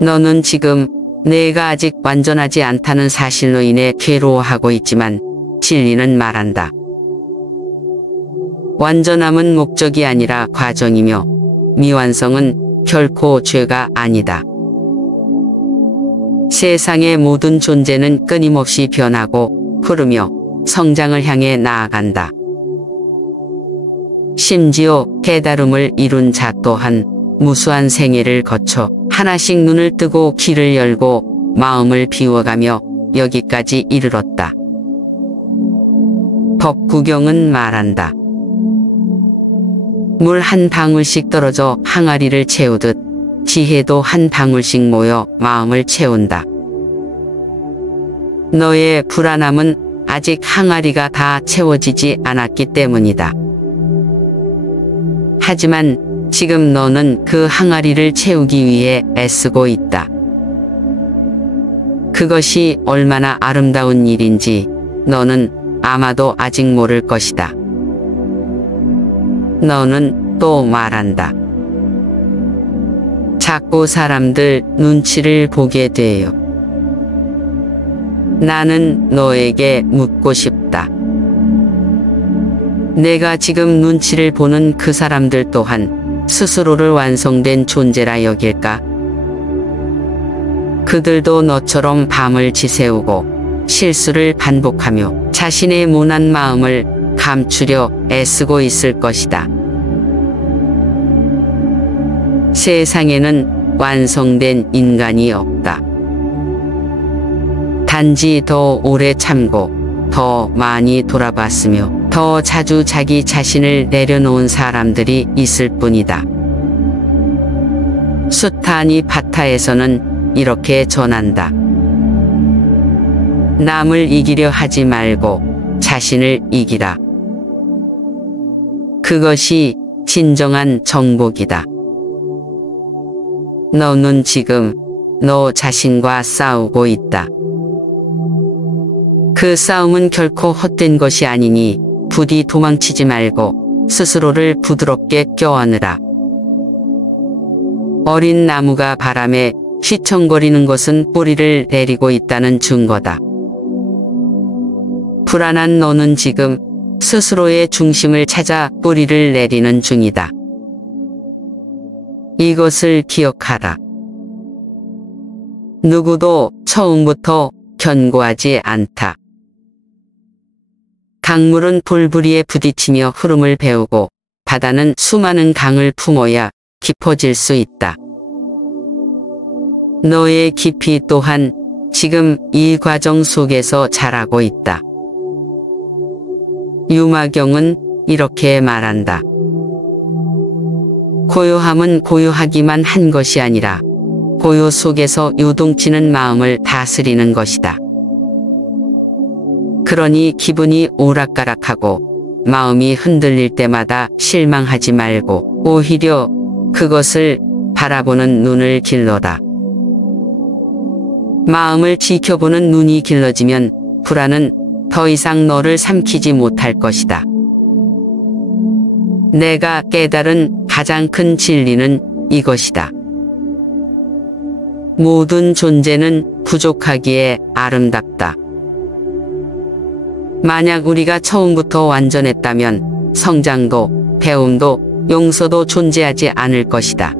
너는 지금 내가 아직 완전하지 않다는 사실로 인해 괴로워하고 있지만 진리는 말한다. 완전함은 목적이 아니라 과정이며 미완성은 결코 죄가 아니다. 세상의 모든 존재는 끊임없이 변하고 흐르며 성장을 향해 나아간다. 심지어 깨달음을 이룬 자 또한 무수한 생애를 거쳐 하나씩 눈을 뜨고 귀를 열고 마음을 비워가며 여기까지 이르렀다. 법구경은 말한다. 물 한 방울씩 떨어져 항아리를 채우듯 지혜도 한 방울씩 모여 마음을 채운다. 너의 불안함은 아직 항아리가 다 채워지지 않았기 때문이다. 하지만 지금 너는 그 항아리를 채우기 위해 애쓰고 있다. 그것이 얼마나 아름다운 일인지 너는 아마도 아직 모를 것이다. 너는 또 말한다. 자꾸 사람들 눈치를 보게 돼요. 나는 너에게 묻고 싶다. 내가 지금 눈치를 보는 그 사람들 또한 스스로를 완성된 존재라 여길까? 그들도 너처럼 밤을 지새우고 실수를 반복하며 자신의 모난 마음을 감추려 애쓰고 있을 것이다. 세상에는 완성된 인간이 없다. 단지 더 오래 참고 더 많이 돌아봤으며 더 자주 자기 자신을 내려놓은 사람들이 있을 뿐이다. 수타니 파타에서는 이렇게 전한다. 남을 이기려 하지 말고 자신을 이기라. 그것이 진정한 정복이다. 너는 지금 너 자신과 싸우고 있다. 그 싸움은 결코 헛된 것이 아니니 부디 도망치지 말고 스스로를 부드럽게 껴안으라. 어린 나무가 바람에 휘청거리는 것은 뿌리를 내리고 있다는 증거다. 불안한 너는 지금 스스로의 중심을 찾아 뿌리를 내리는 중이다. 이것을 기억하라. 누구도 처음부터 견고하지 않다. 강물은 불부리에 부딪히며 흐름을 배우고 바다는 수많은 강을 품어야 깊어질 수 있다. 너의 깊이 또한 지금 이 과정 속에서 자라고 있다. 유마경은 이렇게 말한다. 고요함은 고요하기만 한 것이 아니라 고요 속에서 요동치는 마음을 다스리는 것이다. 그러니 기분이 오락가락하고 마음이 흔들릴 때마다 실망하지 말고 오히려 그것을 바라보는 눈을 길러라. 마음을 지켜보는 눈이 길러지면 불안은 더 이상 너를 삼키지 못할 것이다. 내가 깨달은 가장 큰 진리는 이것이다. 모든 존재는 부족하기에 아름답다. 만약 우리가 처음부터 완전했다면 성장도, 배움도, 용서도 존재하지 않을 것이다.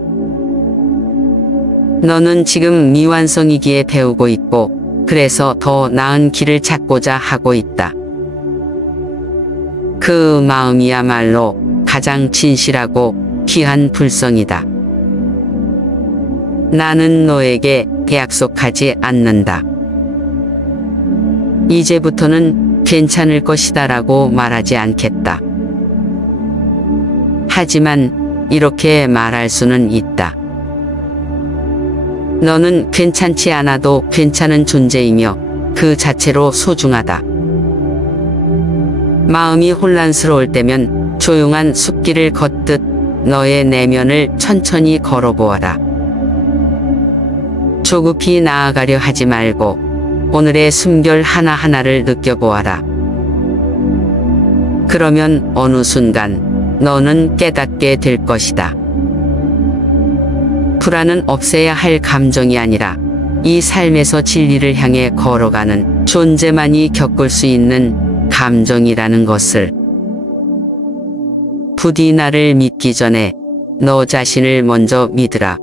너는 지금 미완성이기에 배우고 있고 그래서 더 나은 길을 찾고자 하고 있다. 그 마음이야말로 가장 진실하고 귀한 불성이다. 나는 너에게 약속하지 않는다. 이제부터는 괜찮을 것이다 라고 말하지 않겠다. 하지만 이렇게 말할 수는 있다. 너는 괜찮지 않아도 괜찮은 존재이며 그 자체로 소중하다. 마음이 혼란스러울 때면 조용한 숲길을 걷듯 너의 내면을 천천히 걸어보아라. 조급히 나아가려 하지 말고 오늘의 숨결 하나하나를 느껴보아라. 그러면 어느 순간 너는 깨닫게 될 것이다. 불안은 없애야 할 감정이 아니라 이 삶에서 진리를 향해 걸어가는 존재만이 겪을 수 있는 감정이라는 것을. 부디 나를 믿기 전에 너 자신을 먼저 믿으라.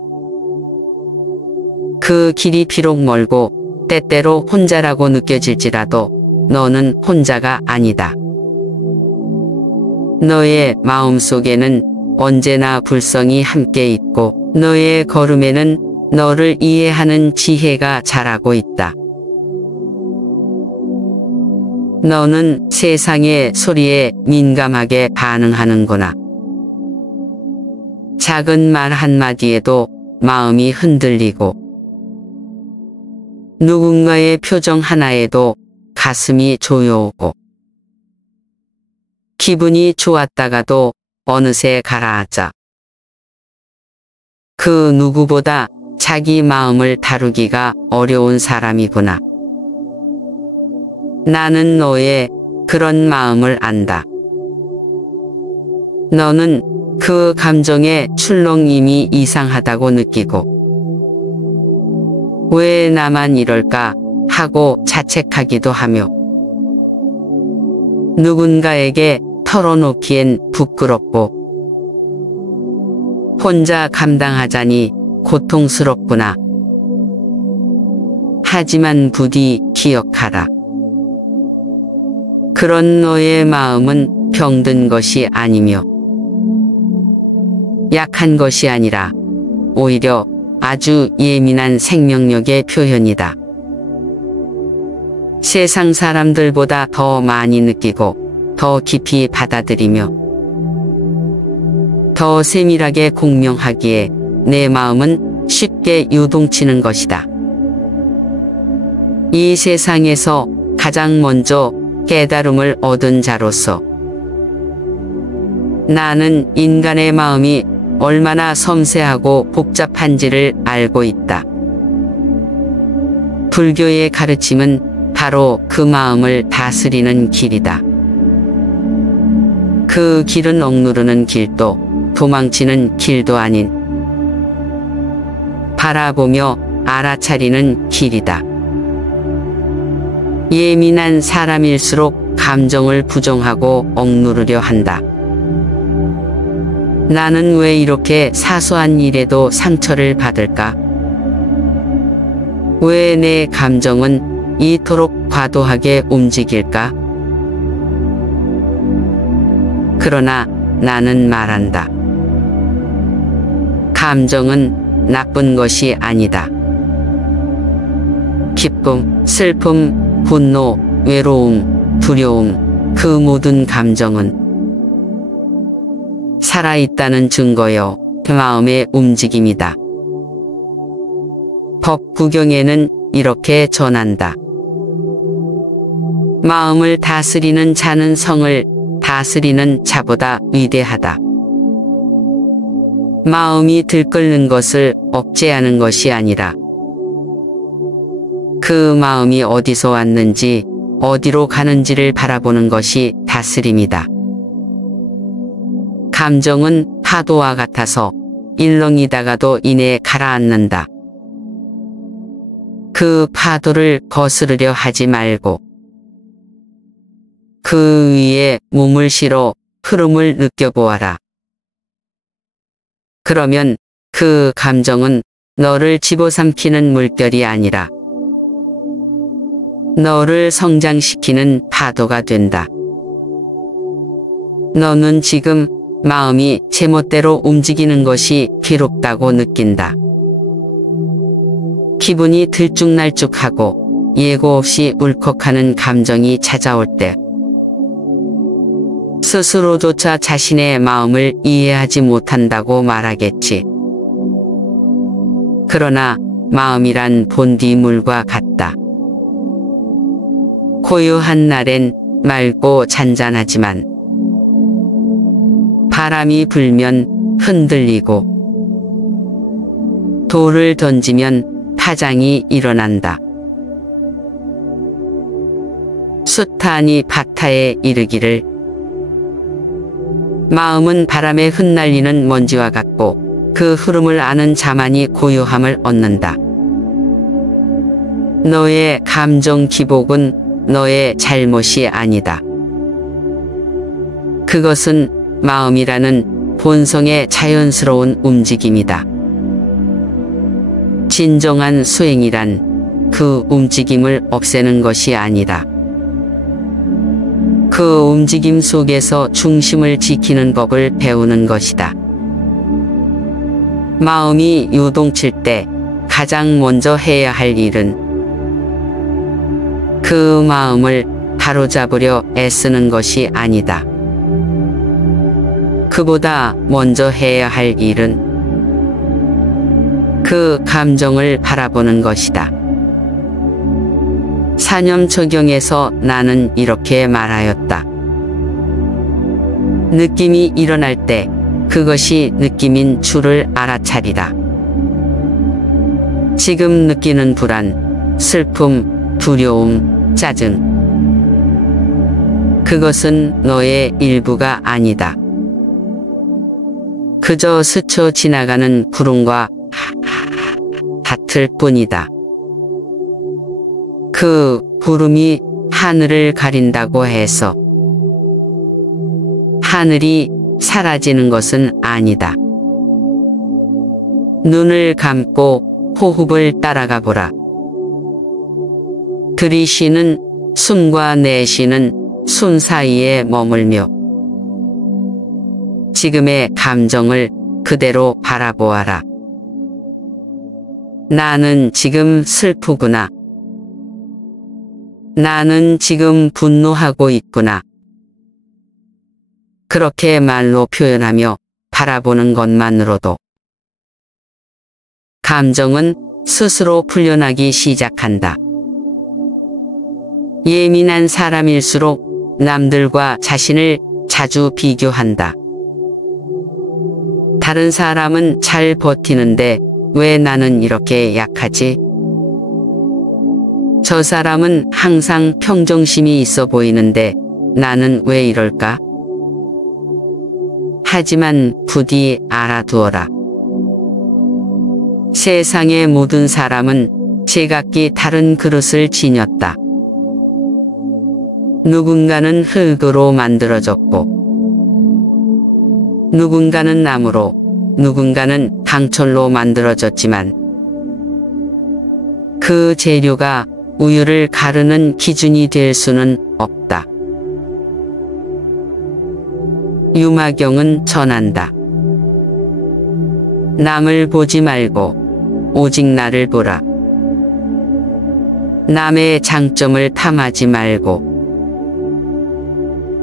그 길이 비록 멀고 때때로 혼자라고 느껴질지라도 너는 혼자가 아니다. 너의 마음속에는 언제나 불성이 함께 있고 너의 걸음에는 너를 이해하는 지혜가 자라고 있다. 너는 세상의 소리에 민감하게 반응하는구나. 작은 말 한마디에도 마음이 흔들리고 누군가의 표정 하나에도 가슴이 조여오고 기분이 좋았다가도 어느새 가라앉아. 그 누구보다 자기 마음을 다루기가 어려운 사람이구나. 나는 너의 그런 마음을 안다. 너는 그 감정의 출렁임이 이상하다고 느끼고 왜 나만 이럴까 하고 자책하기도 하며 누군가에게 털어놓기엔 부끄럽고 혼자 감당하자니 고통스럽구나. 하지만 부디 기억하라. 그런 너의 마음은 병든 것이 아니며 약한 것이 아니라 오히려 아주 예민한 생명력의 표현이다. 세상 사람들보다 더 많이 느끼고 더 깊이 받아들이며 더 세밀하게 공명하기에 내 마음은 쉽게 요동치는 것이다. 이 세상에서 가장 먼저 깨달음을 얻은 자로서 나는 인간의 마음이 얼마나 섬세하고 복잡한지를 알고 있다. 불교의 가르침은 바로 그 마음을 다스리는 길이다. 그 길은 억누르는 길도 도망치는 길도 아닌 바라보며 알아차리는 길이다. 예민한 사람일수록 감정을 부정하고 억누르려 한다. 나는 왜 이렇게 사소한 일에도 상처를 받을까? 왜 내 감정은 이토록 과도하게 움직일까? 그러나 나는 말한다. 감정은 나쁜 것이 아니다. 기쁨, 슬픔, 분노, 외로움, 두려움, 그 모든 감정은 살아있다는 증거요, 마음의 움직임이다. 법구경에는 이렇게 전한다. 마음을 다스리는 자는 성을 다스리는 자보다 위대하다. 마음이 들끓는 것을 억제하는 것이 아니라 그 마음이 어디서 왔는지 어디로 가는지를 바라보는 것이 다스림이다. 감정은 파도와 같아서 일렁이다가도 이내 가라앉는다. 그 파도를 거스르려 하지 말고 그 위에 몸을 실어 흐름을 느껴보아라. 그러면 그 감정은 너를 집어삼키는 물결이 아니라 너를 성장시키는 파도가 된다. 너는 지금 마음이 제멋대로 움직이는 것이 괴롭다고 느낀다. 기분이 들쭉날쭉하고 예고 없이 울컥하는 감정이 찾아올 때 스스로조차 자신의 마음을 이해하지 못한다고 말하겠지. 그러나 마음이란 본디물과 같다. 고요한 날엔 맑고 잔잔하지만 바람이 불면 흔들리고 돌을 던지면 파장이 일어난다. 수탄이 바타에 이르기를 마음은 바람에 흩날리는 먼지와 같고 그 흐름을 아는 자만이 고요함을 얻는다. 너의 감정 기복은 너의 잘못이 아니다. 그것은 마음이라는 본성의 자연스러운 움직임이다. 진정한 수행이란 그 움직임을 없애는 것이 아니다. 그 움직임 속에서 중심을 지키는 법을 배우는 것이다. 마음이 요동칠 때 가장 먼저 해야 할 일은 그 마음을 바로잡으려 애쓰는 것이 아니다. 그보다 먼저 해야 할 일은 그 감정을 바라보는 것이다. 사념초경에서 나는 이렇게 말하였다. 느낌이 일어날 때 그것이 느낌인 줄을 알아차리라. 지금 느끼는 불안, 슬픔, 두려움, 짜증. 그것은 너의 일부가 아니다. 그저 스쳐 지나가는 구름과 같을 뿐이다. 그 구름이 하늘을 가린다고 해서 하늘이 사라지는 것은 아니다. 눈을 감고 호흡을 따라가 보라. 들이쉬는 숨과 내쉬는 숨 사이에 머물며 지금의 감정을 그대로 바라보아라. 나는 지금 슬프구나. 나는 지금 분노하고 있구나. 그렇게 말로 표현하며 바라보는 것만으로도 감정은 스스로 풀려나기 시작한다. 예민한 사람일수록 남들과 자신을 자주 비교한다. 다른 사람은 잘 버티는데 왜 나는 이렇게 약하지? 저 사람은 항상 평정심이 있어 보이는데 나는 왜 이럴까? 하지만 부디 알아두어라. 세상의 모든 사람은 제각기 다른 그릇을 지녔다. 누군가는 흙으로 만들어졌고 누군가는 나무로, 누군가는 강철로 만들어졌지만 그 재료가 우유를 가르는 기준이 될 수는 없다. 유마경은 전한다. 남을 보지 말고 오직 나를 보라. 남의 장점을 탐하지 말고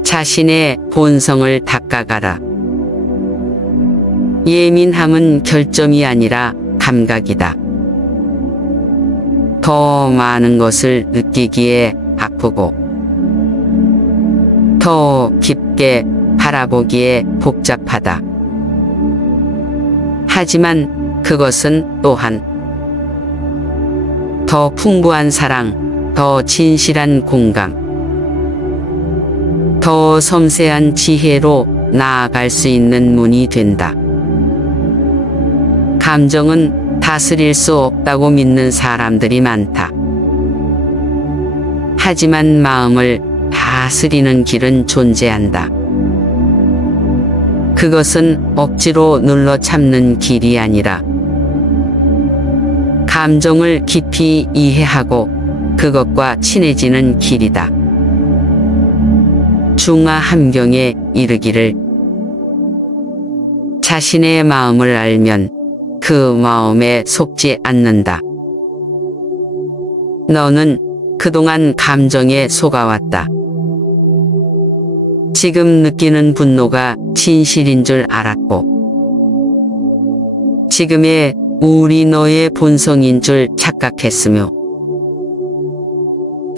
자신의 본성을 닦아가라. 예민함은 결점이 아니라 감각이다. 더 많은 것을 느끼기에 아프고 더 깊게 바라보기에 복잡하다. 하지만 그것은 또한 더 풍부한 사랑, 더 진실한 공감, 더 섬세한 지혜로 나아갈 수 있는 문이 된다. 감정은 다스릴 수 없다고 믿는 사람들이 많다. 하지만 마음을 다스리는 길은 존재한다. 그것은 억지로 눌러 참는 길이 아니라 감정을 깊이 이해하고 그것과 친해지는 길이다. 중화함경에 이르기를 자신의 마음을 알면 그 마음에 속지 않는다. 너는 그동안 감정에 속아왔다. 지금 느끼는 분노가 진실인 줄 알았고 지금의 우울이 너의 본성인 줄 착각했으며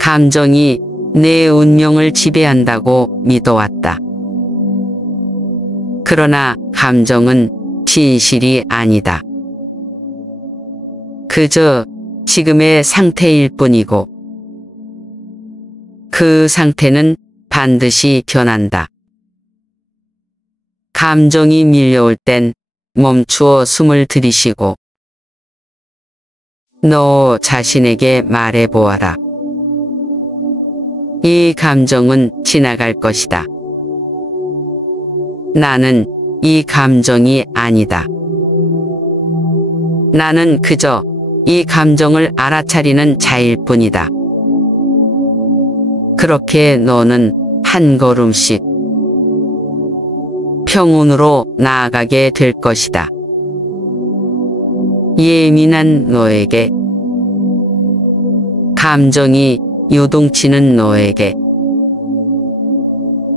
감정이 내 운명을 지배한다고 믿어왔다. 그러나 감정은 진실이 아니다. 그저 지금의 상태일 뿐이고 그 상태는 반드시 변한다. 감정이 밀려올 땐 멈추어 숨을 들이쉬고 너 자신에게 말해보아라. 이 감정은 지나갈 것이다. 나는 이 감정이 아니다. 나는 그저 이 감정을 알아차리는 자일 뿐이다. 그렇게 너는 한 걸음씩 평온으로 나아가게 될 것이다. 예민한 너에게, 감정이 요동치는 너에게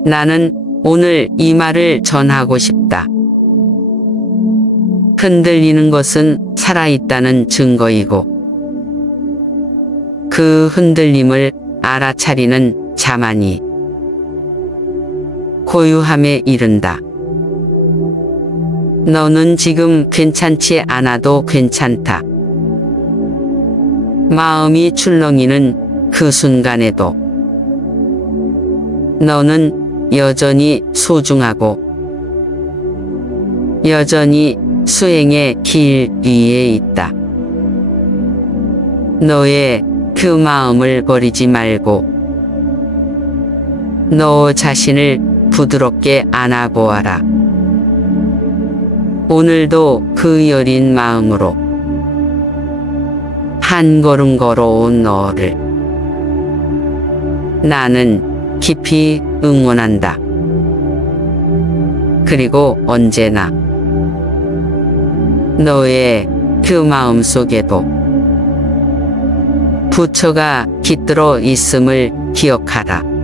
나는 오늘 이 말을 전하고 싶다. 흔들리는 것은 살아있다는 증거이고 그 흔들림을 알아차리는 자만이 고유함에 이른다. 너는 지금 괜찮지 않아도 괜찮다. 마음이 출렁이는 그 순간에도 너는 여전히 소중하고 여전히 수행의 길 위에 있다. 너의 그 마음을 버리지 말고 너 자신을 부드럽게 안아보아라. 오늘도 그 여린 마음으로 한 걸음 걸어온 너를 나는 깊이 응원한다. 그리고 언제나 너의 그 마음 속에도 부처가 깃들어 있음을 기억하라.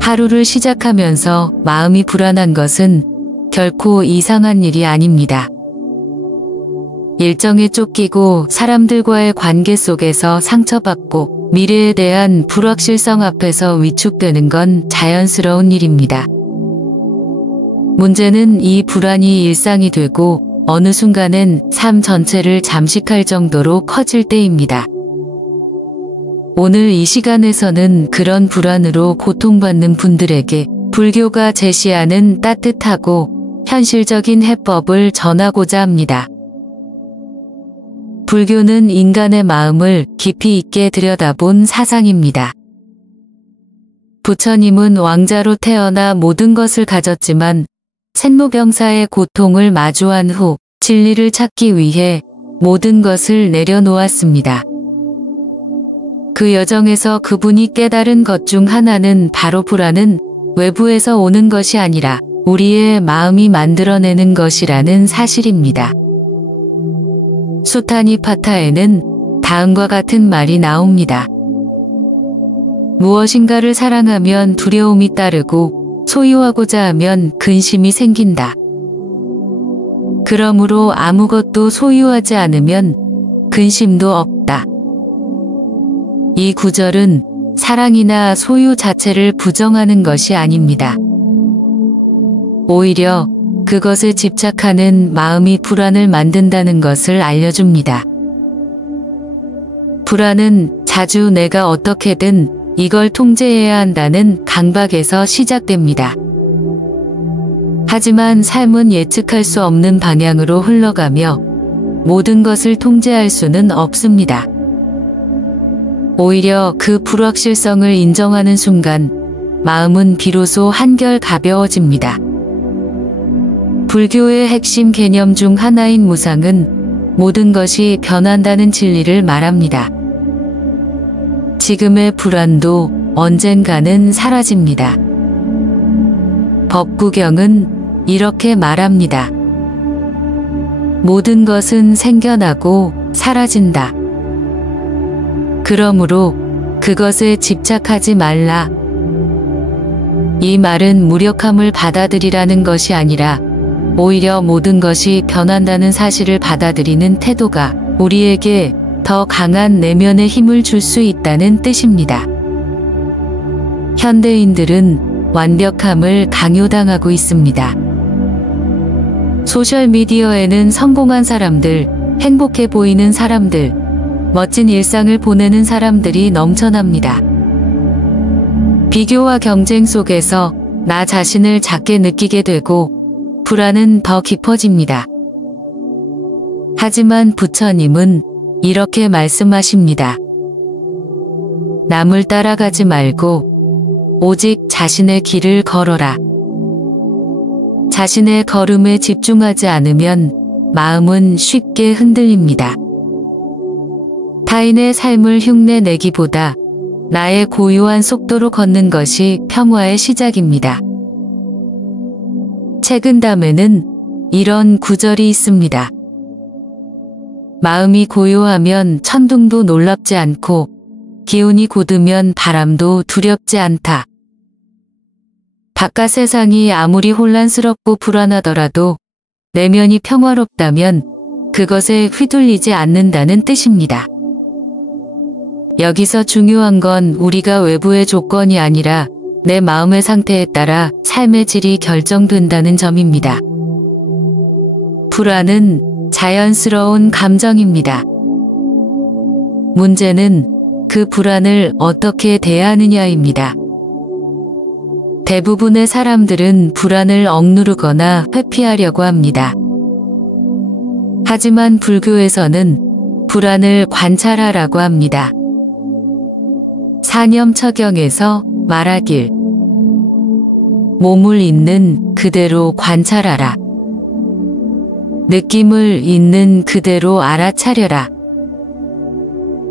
하루를 시작하면서 마음이 불안한 것은 결코 이상한 일이 아닙니다. 일정에 쫓기고 사람들과의 관계 속에서 상처받고 미래에 대한 불확실성 앞에서 위축되는 건 자연스러운 일입니다. 문제는 이 불안이 일상이 되고 어느 순간엔 삶 전체를 잠식할 정도로 커질 때입니다. 오늘 이 시간에서는 그런 불안으로 고통받는 분들에게 불교가 제시하는 따뜻하고 현실적인 해법을 전하고자 합니다. 불교는 인간의 마음을 깊이 있게 들여다본 사상입니다. 부처님은 왕자로 태어나 모든 것을 가졌지만 생로병사의 고통을 마주한 후 진리를 찾기 위해 모든 것을 내려놓았습니다. 그 여정에서 그분이 깨달은 것 중 하나는 바로 불안은 외부에서 오는 것이 아니라 우리의 마음이 만들어내는 것이라는 사실입니다. 수타니파타에는 다음과 같은 말이 나옵니다. 무엇인가를 사랑하면 두려움이 따르고 소유하고자 하면 근심이 생긴다. 그러므로 아무것도 소유하지 않으면 근심도 없다. 이 구절은 사랑이나 소유 자체를 부정하는 것이 아닙니다. 오히려 그것에 집착하는 마음이 불안을 만든다는 것을 알려줍니다. 불안은 자주 내가 어떻게든 이걸 통제해야 한다는 강박에서 시작됩니다. 하지만 삶은 예측할 수 없는 방향으로 흘러가며 모든 것을 통제할 수는 없습니다. 오히려 그 불확실성을 인정하는 순간 마음은 비로소 한결 가벼워집니다. 불교의 핵심 개념 중 하나인 무상은 모든 것이 변한다는 진리를 말합니다. 지금의 불안도 언젠가는 사라집니다. 법구경은 이렇게 말합니다. 모든 것은 생겨나고 사라진다. 그러므로 그것에 집착하지 말라. 이 말은 무력함을 받아들이라는 것이 아니라 오히려 모든 것이 변한다는 사실을 받아들이는 태도가 우리에게 더 강한 내면의 힘을 줄 수 있다는 뜻입니다. 현대인들은 완벽함을 강요당하고 있습니다. 소셜미디어에는 성공한 사람들, 행복해 보이는 사람들, 멋진 일상을 보내는 사람들이 넘쳐납니다. 비교와 경쟁 속에서 나 자신을 작게 느끼게 되고 불안은 더 깊어집니다. 하지만 부처님은 이렇게 말씀하십니다. 남을 따라가지 말고 오직 자신의 길을 걸어라. 자신의 걸음에 집중하지 않으면 마음은 쉽게 흔들립니다. 타인의 삶을 흉내내기보다 나의 고요한 속도로 걷는 것이 평화의 시작입니다. 책은담에는 이런 구절이 있습니다. 마음이 고요하면 천둥도 놀랍지 않고 기운이 곧으면 바람도 두렵지 않다. 바깥 세상이 아무리 혼란스럽고 불안하더라도 내면이 평화롭다면 그것에 휘둘리지 않는다는 뜻입니다. 여기서 중요한 건 우리가 외부의 조건이 아니라 내 마음의 상태에 따라 삶의 질이 결정된다는 점입니다. 불안은 자연스러운 감정입니다. 문제는 그 불안을 어떻게 대하느냐입니다. 대부분의 사람들은 불안을 억누르거나 회피하려고 합니다. 하지만 불교에서는 불안을 관찰하라고 합니다. 사념처경에서 말하길 몸을 있는 그대로 관찰하라. 느낌을 있는 그대로 알아차려라.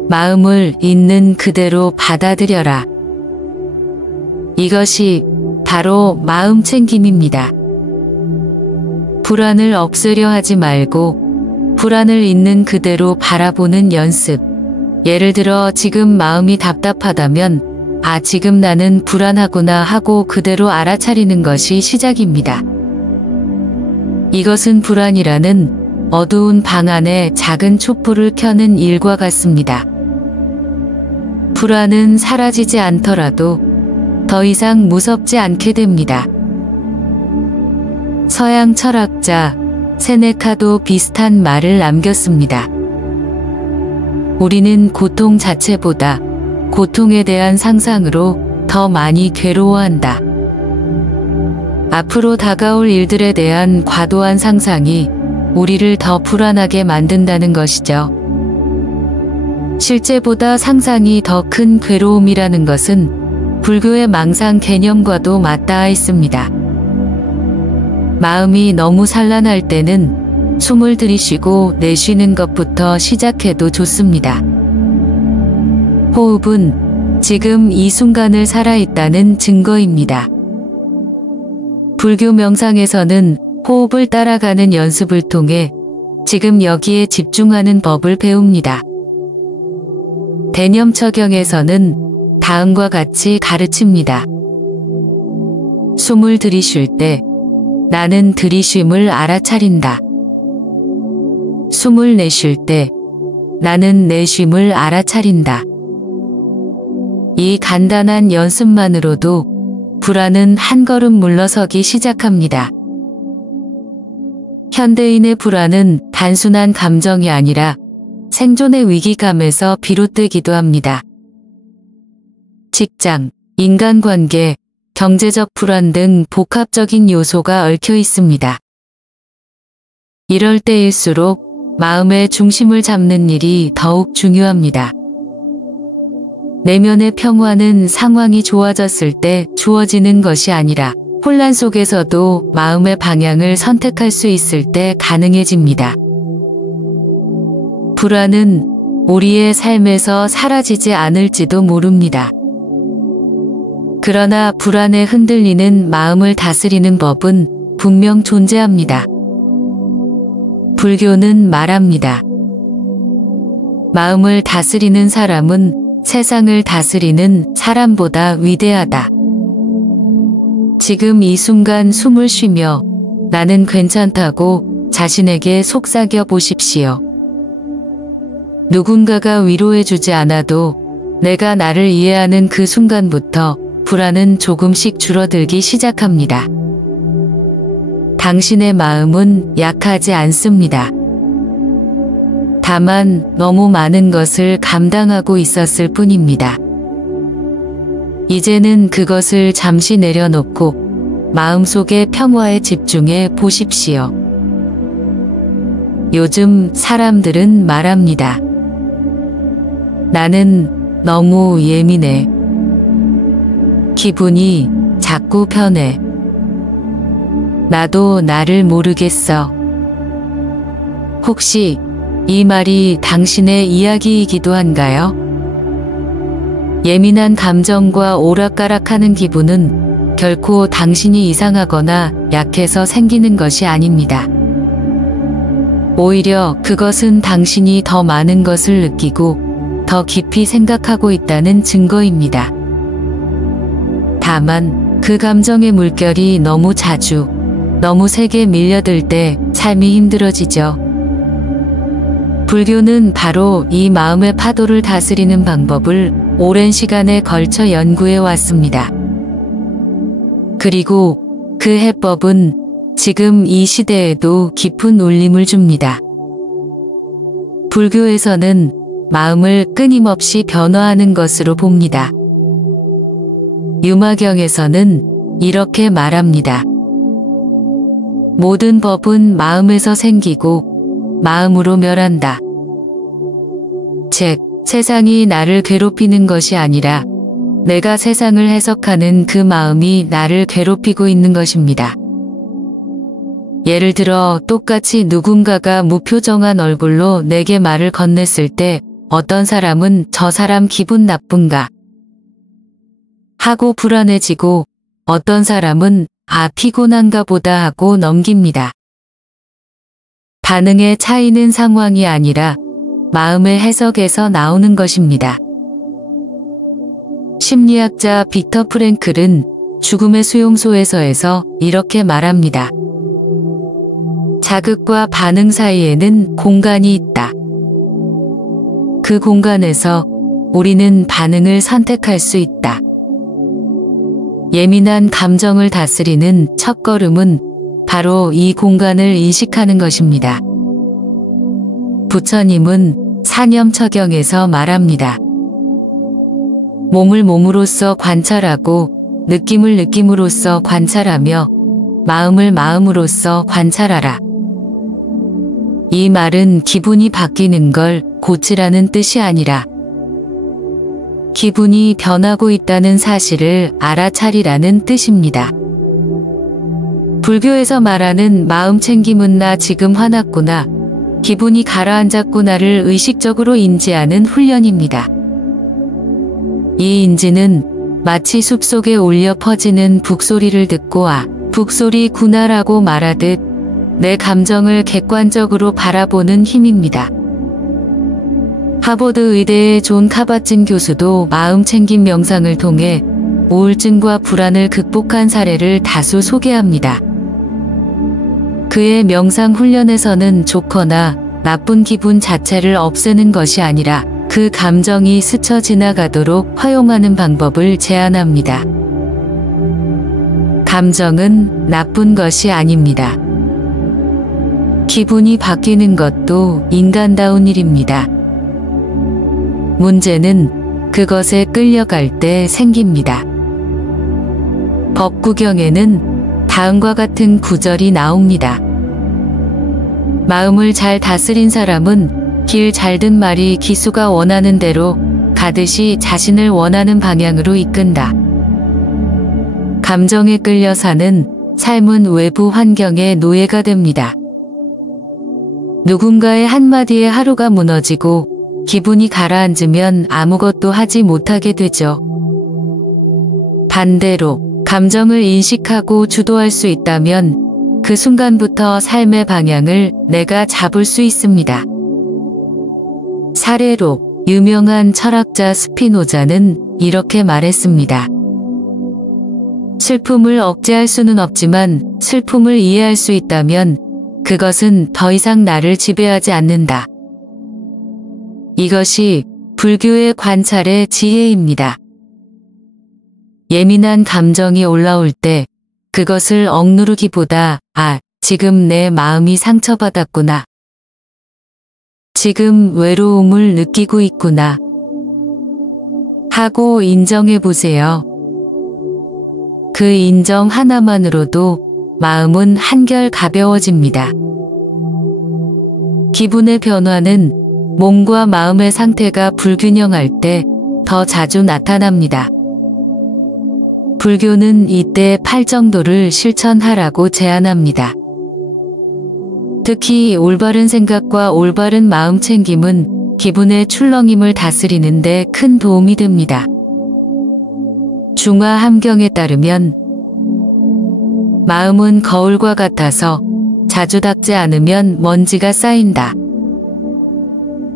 마음을 있는 그대로 받아들여라. 이것이 바로 마음 챙김입니다. 불안을 없애려 하지 말고 불안을 있는 그대로 바라보는 연습. 예를 들어 지금 마음이 답답하다면 지금 나는 불안하구나 하고 그대로 알아차리는 것이 시작입니다. 이것은 불안이라는 어두운 방 안에 작은 촛불을 켜는 일과 같습니다. 불안은 사라지지 않더라도 더 이상 무섭지 않게 됩니다. 서양 철학자 세네카도 비슷한 말을 남겼습니다. 우리는 고통 자체보다 고통에 대한 상상으로 더 많이 괴로워한다. 앞으로 다가올 일들에 대한 과도한 상상이 우리를 더 불안하게 만든다는 것이죠. 실제보다 상상이 더 큰 괴로움이라는 것은 불교의 망상 개념과도 맞닿아 있습니다. 마음이 너무 산란할 때는 숨을 들이쉬고 내쉬는 것부터 시작해도 좋습니다. 호흡은 지금 이 순간을 살아있다는 증거입니다. 불교 명상에서는 호흡을 따라가는 연습을 통해 지금 여기에 집중하는 법을 배웁니다. 대념처경에서는 다음과 같이 가르칩니다. 숨을 들이쉴 때 나는 들이쉼을 알아차린다. 숨을 내쉴 때 나는 내쉼을 알아차린다. 이 간단한 연습만으로도 불안은 한 걸음 물러서기 시작합니다. 현대인의 불안은 단순한 감정이 아니라 생존의 위기감에서 비롯되기도 합니다. 직장, 인간관계, 경제적 불안 등 복합적인 요소가 얽혀 있습니다. 이럴 때일수록 마음의 중심을 잡는 일이 더욱 중요합니다. 내면의 평화는 상황이 좋아졌을 때 주어지는 것이 아니라 혼란 속에서도 마음의 방향을 선택할 수 있을 때 가능해집니다. 불안은 우리의 삶에서 사라지지 않을지도 모릅니다. 그러나 불안에 흔들리는 마음을 다스리는 법은 분명 존재합니다. 불교는 말합니다. 마음을 다스리는 사람은 세상을 다스리는 사람보다 위대하다. 지금 이 순간 숨을 쉬며 나는 괜찮다고 자신에게 속삭여 보십시오. 누군가가 위로해주지 않아도 내가 나를 이해하는 그 순간부터 불안은 조금씩 줄어들기 시작합니다. 당신의 마음은 약하지 않습니다. 다만 너무 많은 것을 감당하고 있었을 뿐입니다. 이제는 그것을 잠시 내려놓고 마음속의 평화에 집중해 보십시오. 요즘 사람들은 말합니다. 나는 너무 예민해. 기분이 자꾸 변해. 나도 나를 모르겠어. 혹시 이 말이 당신의 이야기이기도 한가요? 예민한 감정과 오락가락하는 기분은 결코 당신이 이상하거나 약해서 생기는 것이 아닙니다. 오히려 그것은 당신이 더 많은 것을 느끼고 더 깊이 생각하고 있다는 증거입니다. 다만 그 감정의 물결이 너무 자주, 너무 세게 밀려들 때 삶이 힘들어지죠. 불교는 바로 이 마음의 파도를 다스리는 방법을 오랜 시간에 걸쳐 연구해 왔습니다. 그리고 그 해법은 지금 이 시대에도 깊은 울림을 줍니다. 불교에서는 마음을 끊임없이 변화하는 것으로 봅니다. 유마경에서는 이렇게 말합니다. 모든 법은 마음에서 생기고 마음으로 멸한다. 즉, 세상이 나를 괴롭히는 것이 아니라 내가 세상을 해석하는 그 마음이 나를 괴롭히고 있는 것입니다. 예를 들어 똑같이 누군가가 무표정한 얼굴로 내게 말을 건넸을 때 어떤 사람은 저 사람 기분 나쁜가 하고 불안해지고 어떤 사람은 피곤한가 보다 하고 넘깁니다. 반응의 차이는 상황이 아니라 마음의 해석에서 나오는 것입니다. 심리학자 빅터 프랭클은 죽음의 수용소에서에서 이렇게 말합니다. 자극과 반응 사이에는 공간이 있다. 그 공간에서 우리는 반응을 선택할 수 있다. 예민한 감정을 다스리는 첫걸음은 바로 이 공간을 인식하는 것입니다. 부처님은 사념처경에서 말합니다. 몸을 몸으로써 관찰하고 느낌을 느낌으로써 관찰하며 마음을 마음으로써 관찰하라. 이 말은 기분이 바뀌는 걸 고치라는 뜻이 아니라 기분이 변하고 있다는 사실을 알아차리라는 뜻입니다. 불교에서 말하는 마음 챙김은 나 지금 화났구나, 기분이 가라앉았구나를 의식적으로 인지하는 훈련입니다. 이 인지는 마치 숲속에 울려 퍼지는 북소리를 듣고 북소리구나라고 말하듯 내 감정을 객관적으로 바라보는 힘입니다. 하버드 의대의 존 카바친 교수도 마음챙김 명상을 통해 우울증과 불안을 극복한 사례를 다수 소개합니다. 그의 명상 훈련에서는 좋거나 나쁜 기분 자체를 없애는 것이 아니라 그 감정이 스쳐 지나가도록 허용하는 방법을 제안합니다. 감정은 나쁜 것이 아닙니다. 기분이 바뀌는 것도 인간다운 일입니다. 문제는 그것에 끌려갈 때 생깁니다. 법구경에는 다음과 같은 구절이 나옵니다. 마음을 잘 다스린 사람은 길 잘 든 말이 기수가 원하는 대로 가듯이 자신을 원하는 방향으로 이끈다. 감정에 끌려 사는 삶은 외부 환경의 노예가 됩니다. 누군가의 한마디에 하루가 무너지고 기분이 가라앉으면 아무것도 하지 못하게 되죠. 반대로 감정을 인식하고 주도할 수 있다면 그 순간부터 삶의 방향을 내가 잡을 수 있습니다. 사례로 유명한 철학자 스피노자는 이렇게 말했습니다. 슬픔을 억제할 수는 없지만 슬픔을 이해할 수 있다면 그것은 더 이상 나를 지배하지 않는다. 이것이 불교의 관찰의 지혜입니다. 예민한 감정이 올라올 때 그것을 억누르기보다 지금 내 마음이 상처받았구나. 지금 외로움을 느끼고 있구나. 하고 인정해 보세요. 그 인정 하나만으로도 마음은 한결 가벼워집니다. 기분의 변화는 몸과 마음의 상태가 불균형할 때 더 자주 나타납니다. 불교는 이때 팔정도를 실천하라고 제안합니다. 특히 올바른 생각과 올바른 마음 챙김은 기분의 출렁임을 다스리는 데 큰 도움이 됩니다. 중화 함경에 따르면 마음은 거울과 같아서 자주 닦지 않으면 먼지가 쌓인다.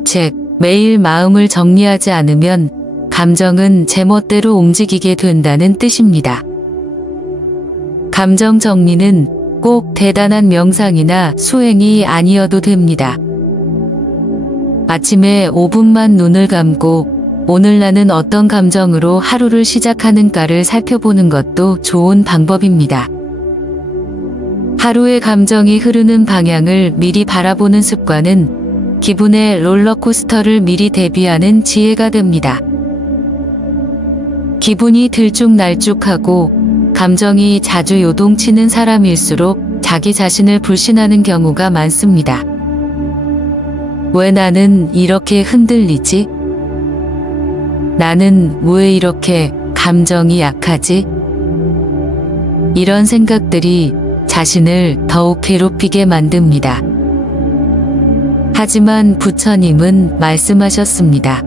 즉, 매일 마음을 정리하지 않으면 감정은 제멋대로 움직이게 된다는 뜻입니다. 감정 정리는 꼭 대단한 명상이나 수행이 아니어도 됩니다. 아침에 5분만 눈을 감고 오늘 나는 어떤 감정으로 하루를 시작하는가를 살펴보는 것도 좋은 방법입니다. 하루의 감정이 흐르는 방향을 미리 바라보는 습관은 기분의 롤러코스터를 미리 대비하는 지혜가 됩니다. 기분이 들쭉날쭉하고 감정이 자주 요동치는 사람일수록 자기 자신을 불신하는 경우가 많습니다. 왜 나는 이렇게 흔들리지? 나는 왜 이렇게 감정이 약하지? 이런 생각들이 자신을 더욱 괴롭히게 만듭니다. 하지만 부처님은 말씀하셨습니다.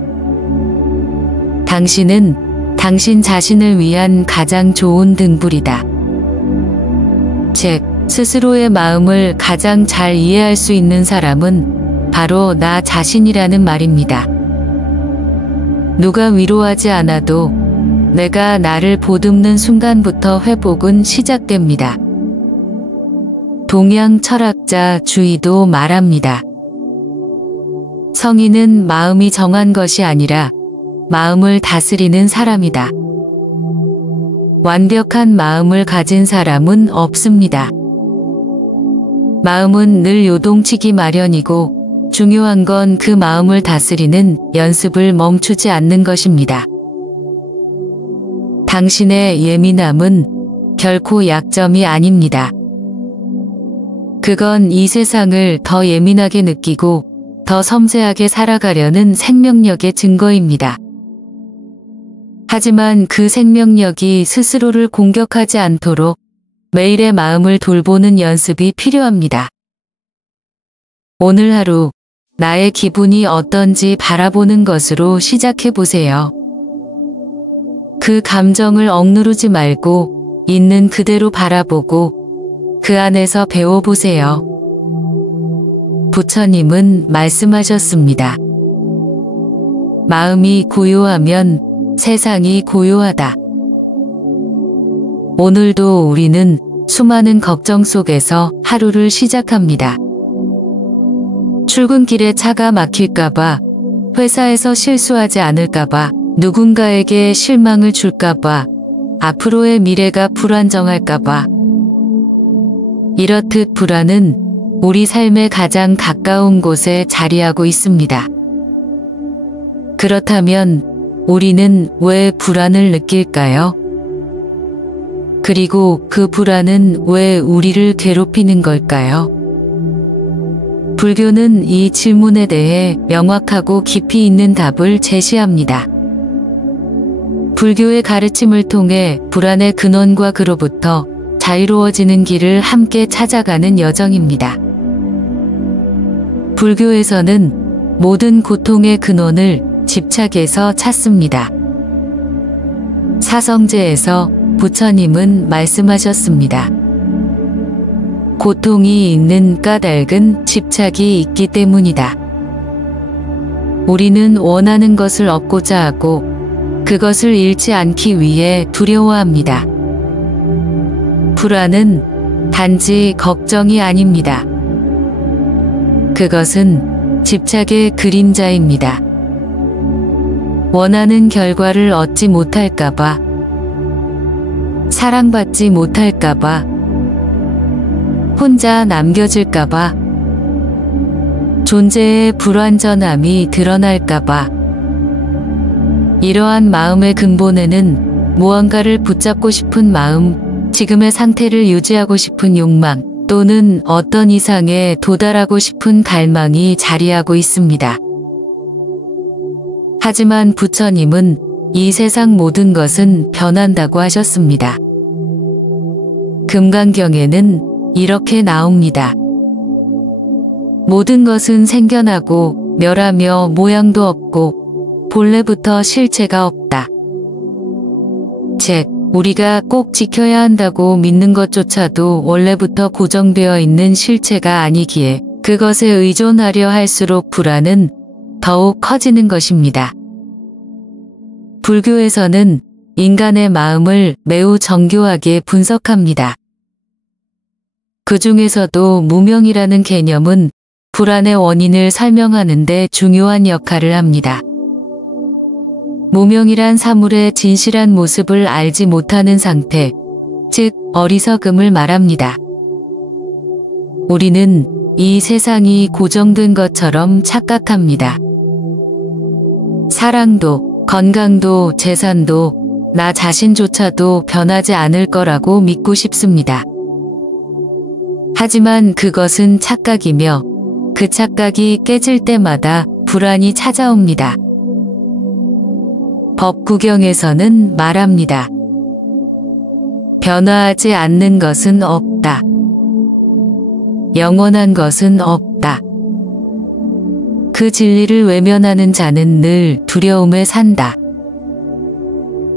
당신은 당신 자신을 위한 가장 좋은 등불이다. 즉, 스스로의 마음을 가장 잘 이해할 수 있는 사람은 바로 나 자신이라는 말입니다. 누가 위로하지 않아도 내가 나를 보듬는 순간부터 회복은 시작됩니다. 동양 철학자 주이도 말합니다. 성인은 마음이 정한 것이 아니라 마음을 다스리는 사람이다. 완벽한 마음을 가진 사람은 없습니다. 마음은 늘 요동치기 마련이고 중요한 건 그 마음을 다스리는 연습을 멈추지 않는 것입니다. 당신의 예민함은 결코 약점이 아닙니다. 그건 이 세상을 더 예민하게 느끼고 더 섬세하게 살아가려는 생명력의 증거입니다. 하지만 그 생명력이 스스로를 공격하지 않도록 매일의 마음을 돌보는 연습이 필요합니다. 오늘 하루 나의 기분이 어떤지 바라보는 것으로 시작해 보세요. 그 감정을 억누르지 말고 있는 그대로 바라보고 그 안에서 배워보세요. 부처님은 말씀하셨습니다. 마음이 고요하면 세상이 고요하다. 오늘도 우리는 수많은 걱정 속에서 하루를 시작합니다. 출근길에 차가 막힐까봐, 회사에서 실수하지 않을까봐, 누군가에게 실망을 줄까봐, 앞으로의 미래가 불안정할까봐. 이렇듯 불안은 우리 삶의 가장 가까운 곳에 자리하고 있습니다. 그렇다면 우리는 왜 불안을 느낄까요? 그리고 그 불안은 왜 우리를 괴롭히는 걸까요? 불교는 이 질문에 대해 명확하고 깊이 있는 답을 제시합니다. 불교의 가르침을 통해 불안의 근원과 그로부터 자유로워지는 길을 함께 찾아가는 여정입니다. 불교에서는 모든 고통의 근원을 집착에서 찾습니다. 사성제에서 부처님은 말씀하셨습니다. 고통이 있는 까닭은 집착이 있기 때문이다. 우리는 원하는 것을 얻고자 하고 그것을 잃지 않기 위해 두려워합니다. 불안은 단지 걱정이 아닙니다. 그것은 집착의 그림자입니다. 원하는 결과를 얻지 못할까봐, 사랑받지 못할까봐, 혼자 남겨질까봐, 존재의 불완전함이 드러날까봐. 이러한 마음의 근본에는 무언가를 붙잡고 싶은 마음, 지금의 상태를 유지하고 싶은 욕망, 또는 어떤 이상에 도달하고 싶은 갈망이 자리하고 있습니다. 하지만 부처님은 이 세상 모든 것은 변한다고 하셨습니다. 금강경에는 이렇게 나옵니다. 모든 것은 생겨나고 멸하며 모양도 없고 본래부터 실체가 없다. 즉, 우리가 꼭 지켜야 한다고 믿는 것조차도 원래부터 고정되어 있는 실체가 아니기에 그것에 의존하려 할수록 불안은 더욱 커지는 것입니다. 불교에서는 인간의 마음을 매우 정교하게 분석합니다. 그 중에서도 무명이라는 개념은 불안의 원인을 설명하는 데 중요한 역할을 합니다. 무명이란 사물의 진실한 모습을 알지 못하는 상태, 즉 어리석음을 말합니다. 우리는 이 세상이 고정된 것처럼 착각합니다. 사랑도, 건강도, 재산도, 나 자신조차도 변하지 않을 거라고 믿고 싶습니다. 하지만 그것은 착각이며 그 착각이 깨질 때마다 불안이 찾아옵니다. 법구경에서는 말합니다. 변화하지 않는 것은 없다. 영원한 것은 없다. 그 진리를 외면하는 자는 늘 두려움에 산다.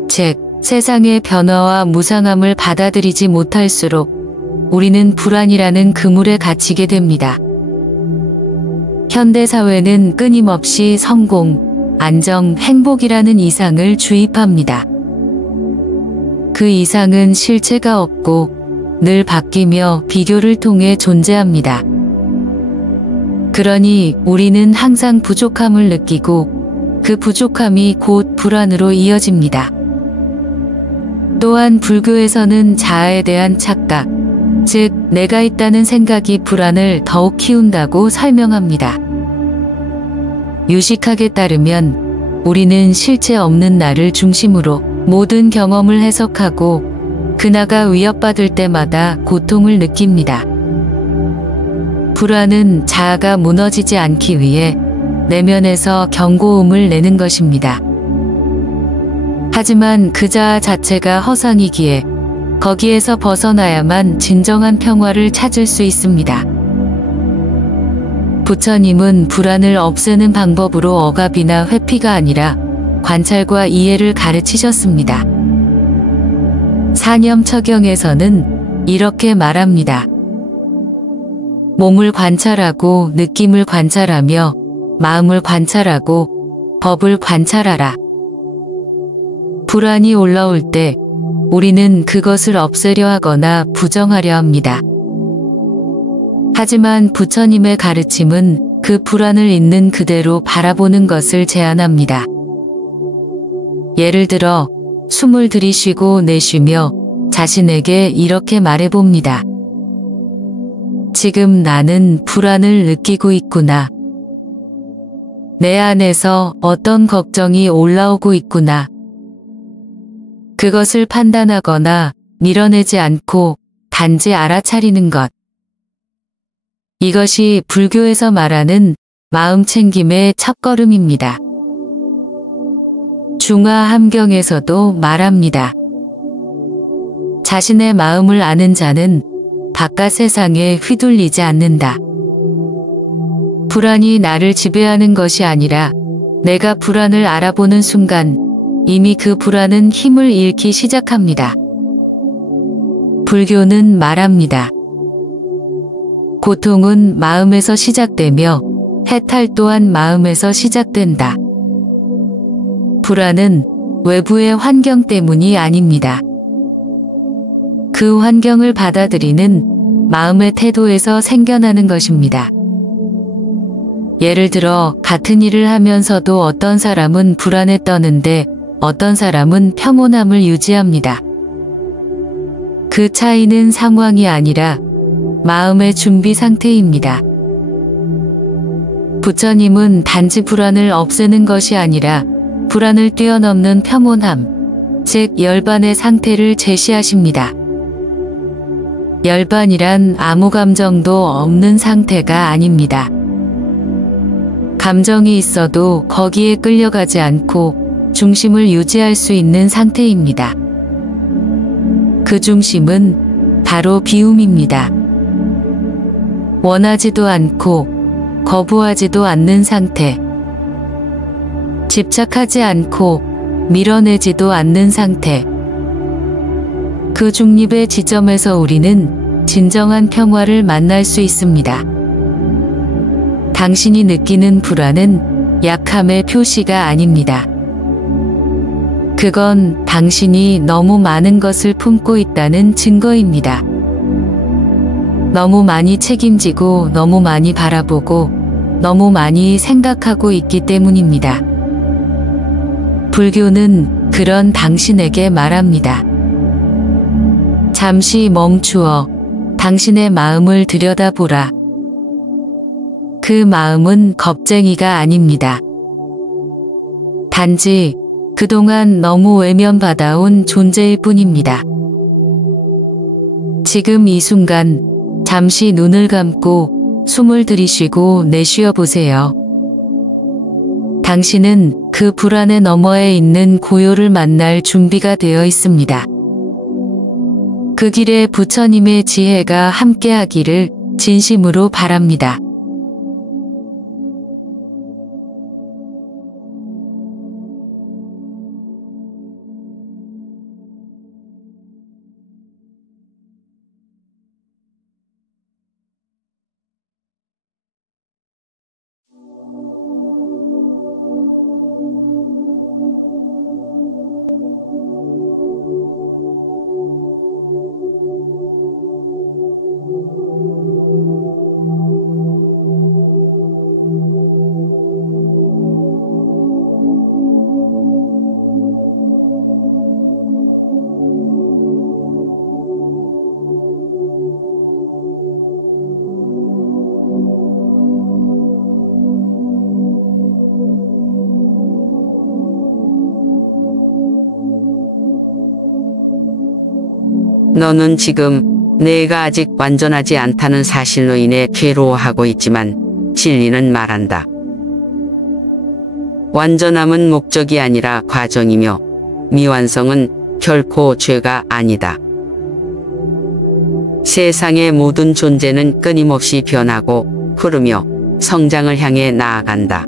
즉, 세상의 변화와 무상함을 받아들이지 못할수록 우리는 불안이라는 그물에 갇히게 됩니다. 현대사회는 끊임없이 성공, 안정, 행복이라는 이상을 주입합니다. 그 이상은 실체가 없고 늘 바뀌며 비교를 통해 존재합니다. 그러니 우리는 항상 부족함을 느끼고 그 부족함이 곧 불안으로 이어집니다. 또한 불교에서는 자아에 대한 착각, 즉 내가 있다는 생각이 불안을 더욱 키운다고 설명합니다. 유식학에 따르면 우리는 실체 없는 나를 중심으로 모든 경험을 해석하고 그 나가 위협받을 때마다 고통을 느낍니다. 불안은 자아가 무너지지 않기 위해 내면에서 경고음을 내는 것입니다. 하지만 그 자아 자체가 허상이기에 거기에서 벗어나야만 진정한 평화를 찾을 수 있습니다. 부처님은 불안을 없애는 방법으로 억압이나 회피가 아니라 관찰과 이해를 가르치셨습니다. 사념처경에서는 이렇게 말합니다. 몸을 관찰하고 느낌을 관찰하며 마음을 관찰하고 법을 관찰하라. 불안이 올라올 때 우리는 그것을 없애려 하거나 부정하려 합니다. 하지만 부처님의 가르침은 그 불안을 있는 그대로 바라보는 것을 제안합니다. 예를 들어 숨을 들이쉬고 내쉬며 자신에게 이렇게 말해봅니다. 지금 나는 불안을 느끼고 있구나. 내 안에서 어떤 걱정이 올라오고 있구나. 그것을 판단하거나 밀어내지 않고 단지 알아차리는 것. 이것이 불교에서 말하는 마음 챙김의 첫걸음입니다. 중화함경에서도 말합니다. 자신의 마음을 아는 자는 바깥 세상에 휘둘리지 않는다. 불안이 나를 지배하는 것이 아니라 내가 불안을 알아보는 순간 이미 그 불안은 힘을 잃기 시작합니다. 불교는 말합니다. 고통은 마음에서 시작되며 해탈 또한 마음에서 시작된다. 불안은 외부의 환경 때문이 아닙니다. 그 환경을 받아들이는 마음의 태도에서 생겨나는 것입니다. 예를 들어 같은 일을 하면서도 어떤 사람은 불안에 떠는데 어떤 사람은 평온함을 유지합니다. 그 차이는 상황이 아니라 마음의 준비 상태입니다. 부처님은 단지 불안을 없애는 것이 아니라 불안을 뛰어넘는 평온함, 즉 열반의 상태를 제시하십니다. 열반이란 아무 감정도 없는 상태가 아닙니다. 감정이 있어도 거기에 끌려가지 않고 중심을 유지할 수 있는 상태입니다. 그 중심은 바로 비움입니다. 원하지도 않고 거부하지도 않는 상태. 집착하지 않고 밀어내지도 않는 상태. 그 중립의 지점에서 우리는 진정한 평화를 만날 수 있습니다. 당신이 느끼는 불안은 약함의 표시가 아닙니다. 그건 당신이 너무 많은 것을 품고 있다는 증거입니다. 너무 많이 책임지고 너무 많이 바라보고 너무 많이 생각하고 있기 때문입니다. 불교는 그런 당신에게 말합니다. 잠시 멈추어 당신의 마음을 들여다보라. 그 마음은 겁쟁이가 아닙니다. 단지 그동안 너무 외면받아온 존재일 뿐입니다. 지금 이 순간 잠시 눈을 감고 숨을 들이쉬고 내쉬어 보세요. 당신은 그 불안의 너머에 있는 고요를 만날 준비가 되어 있습니다. 그 길에 부처님의 지혜가 함께하기를 진심으로 바랍니다. 너는 지금 내가 아직 완전하지 않다는 사실로 인해 괴로워하고 있지만 진리는 말한다. 완전함은 목적이 아니라 과정이며 미완성은 결코 죄가 아니다. 세상의 모든 존재는 끊임없이 변하고 흐르며 성장을 향해 나아간다.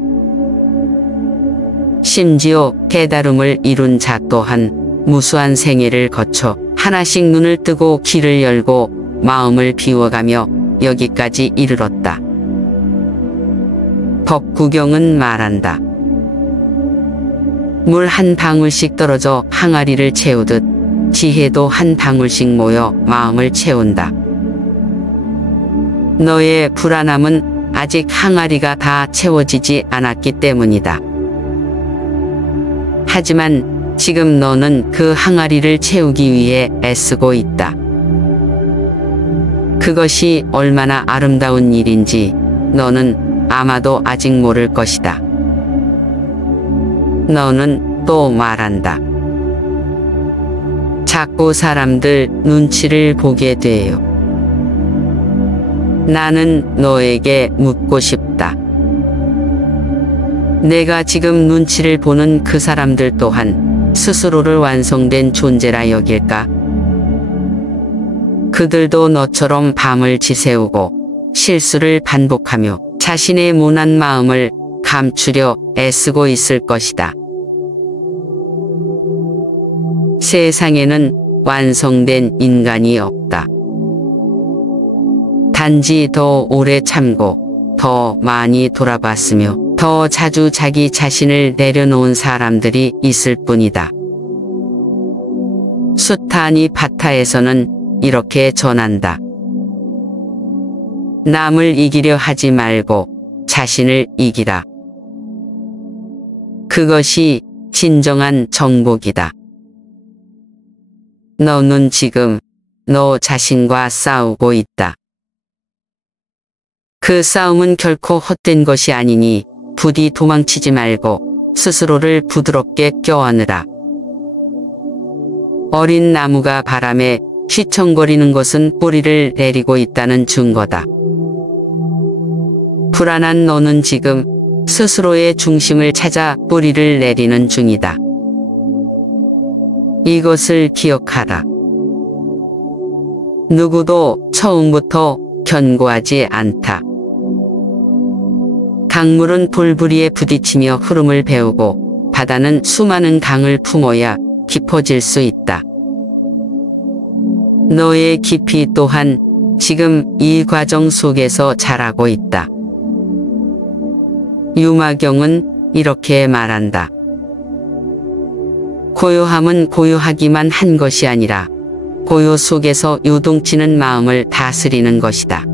심지어 깨달음을 이룬 자 또한 무수한 생애를 거쳐 하나씩 눈을 뜨고 귀를 열고 마음을 비워가며 여기까지 이르렀다. 법구경은 말한다. 물 한 방울씩 떨어져 항아리를 채우듯 지혜도 한 방울씩 모여 마음을 채운다. 너의 불안함은 아직 항아리가 다 채워지지 않았기 때문이다. 하지만 지금 너는 그 항아리를 채우기 위해 애쓰고 있다. 그것이 얼마나 아름다운 일인지 너는 아마도 아직 모를 것이다. 너는 또 말한다. 자꾸 사람들 눈치를 보게 돼요. 나는 너에게 묻고 싶다. 내가 지금 눈치를 보는 그 사람들 또한 스스로를 완성된 존재라 여길까? 그들도 너처럼 밤을 지새우고 실수를 반복하며 자신의 모난 마음을 감추려 애쓰고 있을 것이다. 세상에는 완성된 인간이 없다. 단지 더 오래 참고 더 많이 돌아봤으며 더 자주 자기 자신을 내려놓은 사람들이 있을 뿐이다. 수타니 파타에서는 이렇게 전한다. 남을 이기려 하지 말고 자신을 이기라. 그것이 진정한 정복이다. 너는 지금 너 자신과 싸우고 있다. 그 싸움은 결코 헛된 것이 아니니 부디 도망치지 말고 스스로를 부드럽게 껴안으라. 어린 나무가 바람에 휘청거리는 것은 뿌리를 내리고 있다는 증거다. 불안한 너는 지금 스스로의 중심을 찾아 뿌리를 내리는 중이다. 이것을 기억하라. 누구도 처음부터 견고하지 않다. 강물은 돌부리에 부딪히며 흐름을 배우고 바다는 수많은 강을 품어야 깊어질 수 있다. 너의 깊이 또한 지금 이 과정 속에서 자라고 있다. 유마경은 이렇게 말한다. 고요함은 고요하기만 한 것이 아니라 고요 속에서 요동치는 마음을 다스리는 것이다.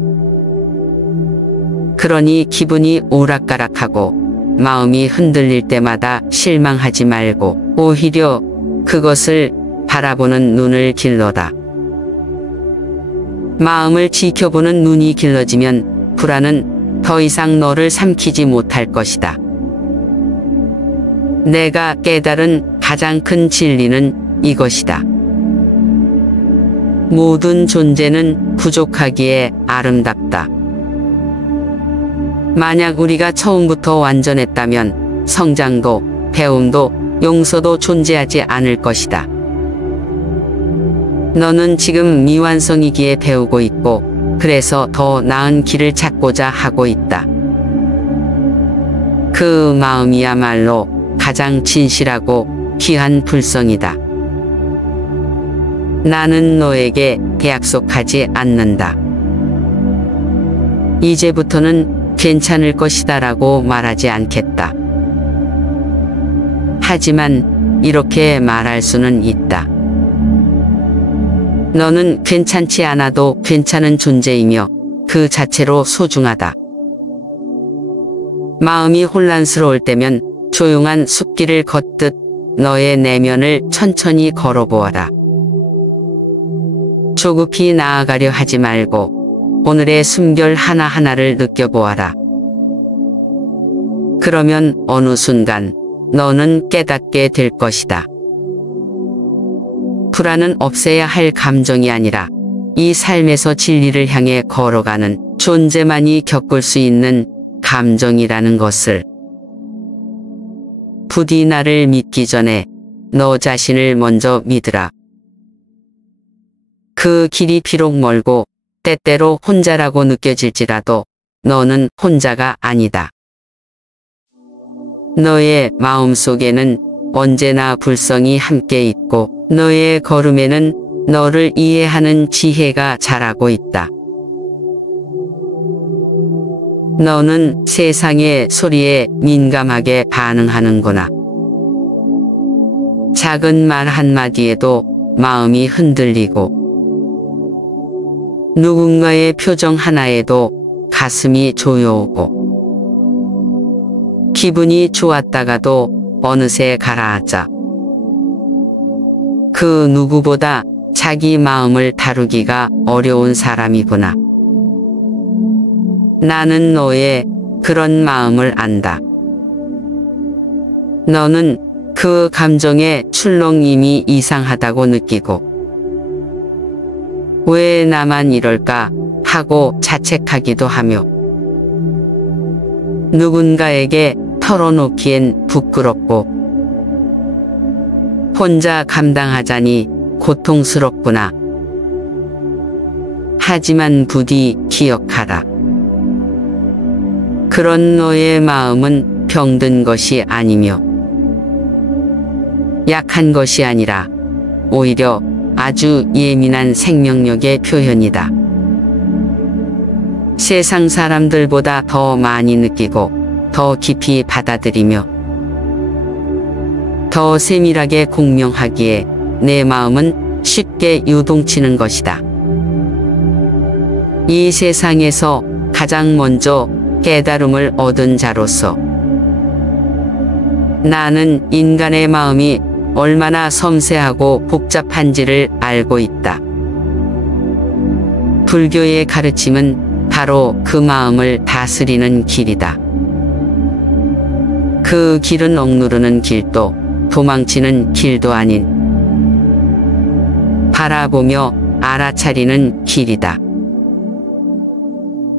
그러니 기분이 오락가락하고 마음이 흔들릴 때마다 실망하지 말고 오히려 그것을 바라보는 눈을 길러라. 마음을 지켜보는 눈이 길러지면 불안은 더 이상 너를 삼키지 못할 것이다. 내가 깨달은 가장 큰 진리는 이것이다. 모든 존재는 부족하기에 아름답다. 만약 우리가 처음부터 완전했다면 성장도, 배움도, 용서도 존재하지 않을 것이다. 너는 지금 미완성이기에 배우고 있고, 그래서 더 나은 길을 찾고자 하고 있다. 그 마음이야말로 가장 진실하고 귀한 불성이다. 나는 너에게 약속하지 않는다. 이제부터는 괜찮을 것이다라고 말하지 않겠다. 하지만 이렇게 말할 수는 있다. 너는 괜찮지 않아도 괜찮은 존재이며 그 자체로 소중하다. 마음이 혼란스러울 때면 조용한 숲길을 걷듯 너의 내면을 천천히 걸어보아라. 조급히 나아가려 하지 말고 오늘의 숨결 하나하나를 느껴보아라. 그러면 어느 순간 너는 깨닫게 될 것이다. 불안은 없애야 할 감정이 아니라 이 삶에서 진리를 향해 걸어가는 존재만이 겪을 수 있는 감정이라는 것을. 부디 나를 믿기 전에 너 자신을 먼저 믿으라. 그 길이 비록 멀고 때때로 혼자라고 느껴질지라도 너는 혼자가 아니다. 너의 마음속에는 언제나 불성이 함께 있고 너의 걸음에는 너를 이해하는 지혜가 자라고 있다. 너는 세상의 소리에 민감하게 반응하는구나. 작은 말 한마디에도 마음이 흔들리고 누군가의 표정 하나에도 가슴이 조여오고 기분이 좋았다가도 어느새 가라앉아. 그 누구보다 자기 마음을 다루기가 어려운 사람이구나. 나는 너의 그런 마음을 안다. 너는 그 감정의 출렁임이 이상하다고 느끼고 왜 나만 이럴까 하고 자책하기도 하며 누군가에게 털어놓기엔 부끄럽고 혼자 감당하자니 고통스럽구나. 하지만 부디 기억하라. 그런 너의 마음은 병든 것이 아니며 약한 것이 아니라 오히려 아주 예민한 생명력의 표현이다. 세상 사람들보다 더 많이 느끼고 더 깊이 받아들이며 더 세밀하게 공명하기에 내 마음은 쉽게 요동치는 것이다. 이 세상에서 가장 먼저 깨달음을 얻은 자로서 나는 인간의 마음이 얼마나 섬세하고 복잡한지를 알고 있다. 불교의 가르침은 바로 그 마음을 다스리는 길이다. 그 길은 억누르는 길도 도망치는 길도 아닌 바라보며 알아차리는 길이다.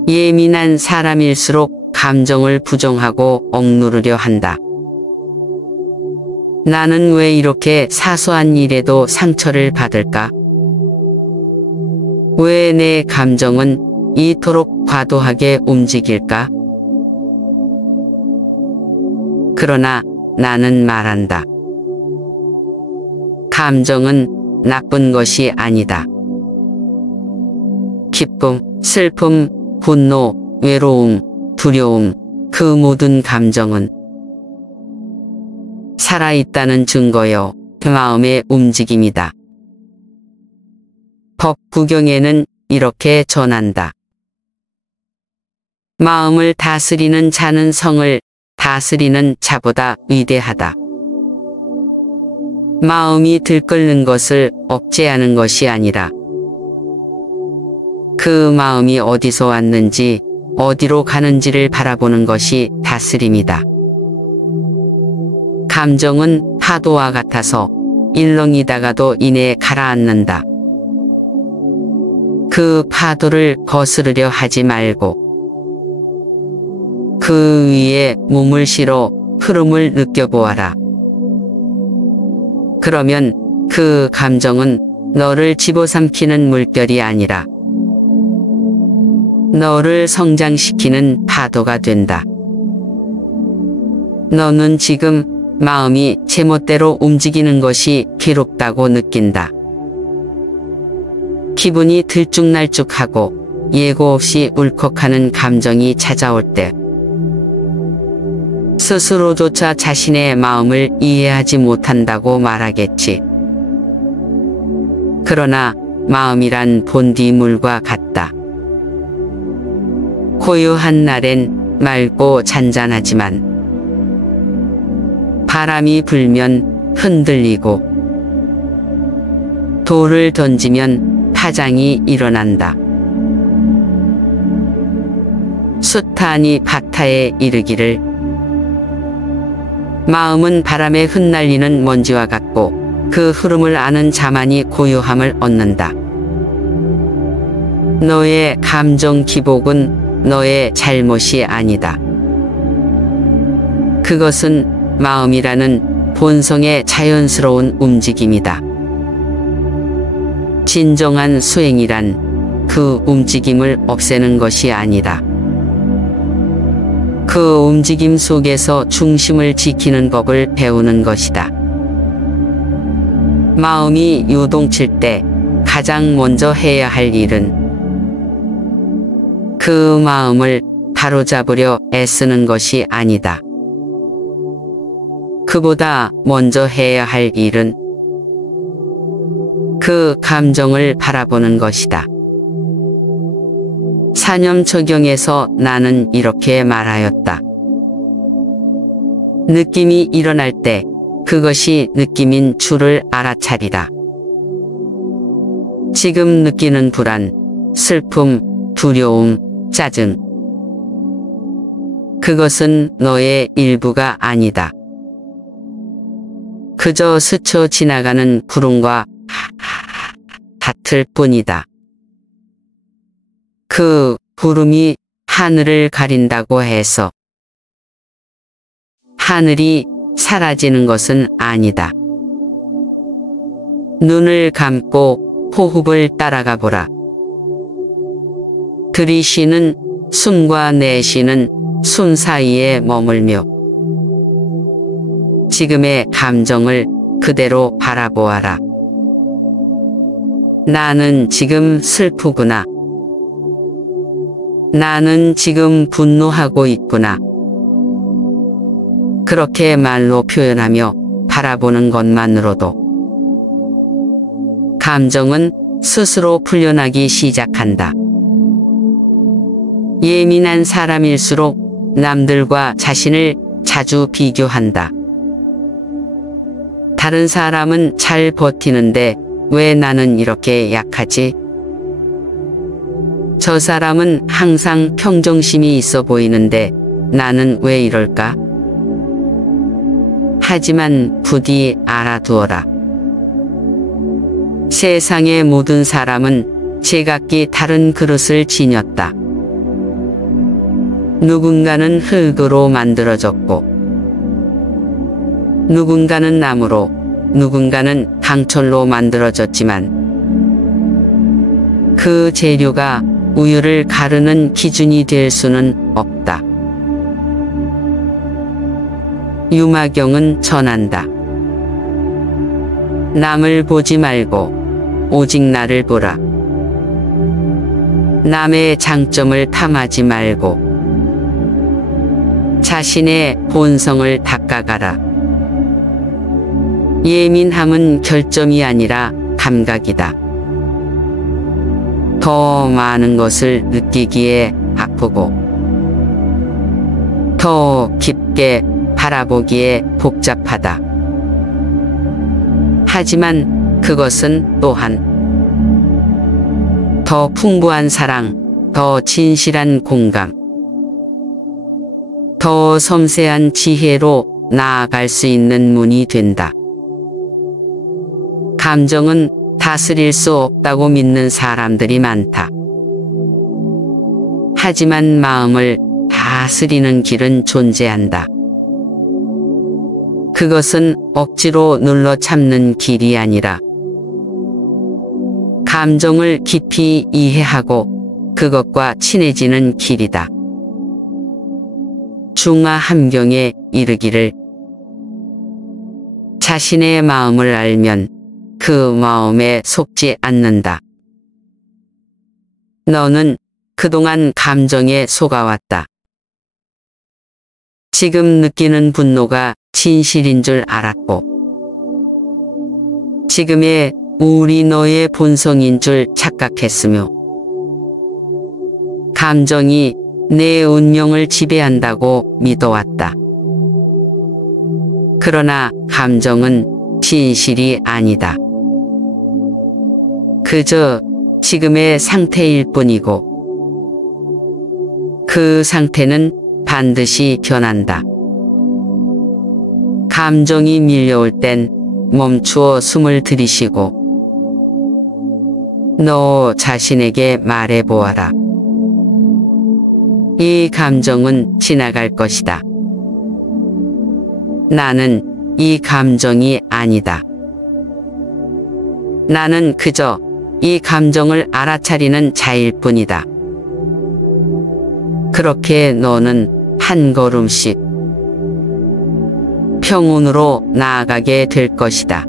예민한 사람일수록 감정을 부정하고 억누르려 한다. 나는 왜 이렇게 사소한 일에도 상처를 받을까? 왜 내 감정은 이토록 과도하게 움직일까? 그러나 나는 말한다. 감정은 나쁜 것이 아니다. 기쁨, 슬픔, 분노, 외로움, 두려움, 그 모든 감정은 살아있다는 증거요, 마음의 움직임이다. 법구경에는 이렇게 전한다. 마음을 다스리는 자는 성을 다스리는 자보다 위대하다. 마음이 들끓는 것을 억제하는 것이 아니라 그 마음이 어디서 왔는지 어디로 가는지를 바라보는 것이 다스림이다. 감정은 파도와 같아서 일렁이다가도 이내 가라앉는다. 그 파도를 거스르려 하지 말고 그 위에 몸을 실어 흐름을 느껴보아라. 그러면 그 감정은 너를 집어삼키는 물결이 아니라 너를 성장시키는 파도가 된다. 너는 지금 마음이 제멋대로 움직이는 것이 괴롭다고 느낀다. 기분이 들쭉날쭉하고 예고 없이 울컥하는 감정이 찾아올 때 스스로조차 자신의 마음을 이해하지 못한다고 말하겠지. 그러나 마음이란 본디물과 같다. 고요한 날엔 맑고 잔잔하지만 바람이 불면 흔들리고 돌을 던지면 파장이 일어난다. 수탄이 바타에 이르기를 마음은 바람에 흩날리는 먼지와 같고 그 흐름을 아는 자만이 고요함을 얻는다. 너의 감정 기복은 너의 잘못이 아니다. 그것은 마음이라는 본성의 자연스러운 움직임이다. 진정한 수행이란 그 움직임을 없애는 것이 아니다. 그 움직임 속에서 중심을 지키는 법을 배우는 것이다. 마음이 요동칠 때 가장 먼저 해야 할 일은 그 마음을 바로잡으려 애쓰는 것이 아니다. 그보다 먼저 해야 할 일은 그 감정을 바라보는 것이다. 사념초경에서 나는 이렇게 말하였다. 느낌이 일어날 때 그것이 느낌인 줄을 알아차리라. 지금 느끼는 불안, 슬픔, 두려움, 짜증. 그것은 너의 일부가 아니다. 그저 스쳐 지나가는 구름과 같을 뿐이다. 그 구름이 하늘을 가린다고 해서 하늘이 사라지는 것은 아니다. 눈을 감고 호흡을 따라가 보라. 들이쉬는 숨과 내쉬는 숨 사이에 머물며 지금의 감정을 그대로 바라보아라. 나는 지금 슬프구나. 나는 지금 분노하고 있구나. 그렇게 말로 표현하며 바라보는 것만으로도 감정은 스스로 풀려나기 시작한다. 예민한 사람일수록 남들과 자신을 자주 비교한다. 다른 사람은 잘 버티는데 왜 나는 이렇게 약하지? 저 사람은 항상 평정심이 있어 보이는데 나는 왜 이럴까? 하지만 부디 알아두어라. 세상의 모든 사람은 제각기 다른 그릇을 지녔다. 누군가는 흙으로 만들어졌고, 누군가는 나무로, 누군가는 강철로 만들어졌지만 그 재료가 우유를 가르는 기준이 될 수는 없다. 유마경은 전한다. 남을 보지 말고 오직 나를 보라. 남의 장점을 탐하지 말고 자신의 본성을 닦아가라. 예민함은 결점이 아니라 감각이다. 더 많은 것을 느끼기에 아프고 더 깊게 바라보기에 복잡하다. 하지만 그것은 또한 더 풍부한 사랑, 더 진실한 공감, 더 섬세한 지혜로 나아갈 수 있는 문이 된다. 감정은 다스릴 수 없다고 믿는 사람들이 많다. 하지만 마음을 다스리는 길은 존재한다. 그것은 억지로 눌러 참는 길이 아니라 감정을 깊이 이해하고 그것과 친해지는 길이다. 중화 함경에 이르기를 자신의 마음을 알면 그 마음에 속지 않는다. 너는 그동안 감정에 속아왔다. 지금 느끼는 분노가 진실인 줄 알았고 지금의 우울이 너의 본성인 줄 착각했으며 감정이 내 운명을 지배한다고 믿어왔다. 그러나 감정은 진실이 아니다. 그저 지금의 상태일 뿐이고 그 상태는 반드시 변한다. 감정이 밀려올 땐 멈추어 숨을 들이쉬고 너 자신에게 말해보아라. 이 감정은 지나갈 것이다. 나는 이 감정이 아니다. 나는 그저 이 감정을 알아차리는 자일 뿐이다. 그렇게 너는 한 걸음씩 평온으로 나아가게 될 것이다.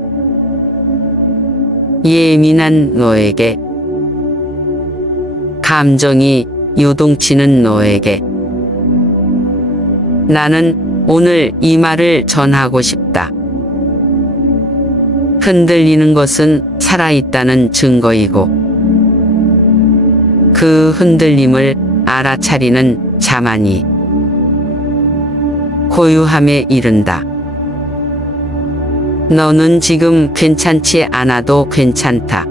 예민한 너에게, 감정이 요동치는 너에게 나는 오늘 이 말을 전하고 싶다. 흔들리는 것은 살아있다는 증거이고 그 흔들림을 알아차리는 자만이 고유함에 이른다. 너는 지금 괜찮지 않아도 괜찮다.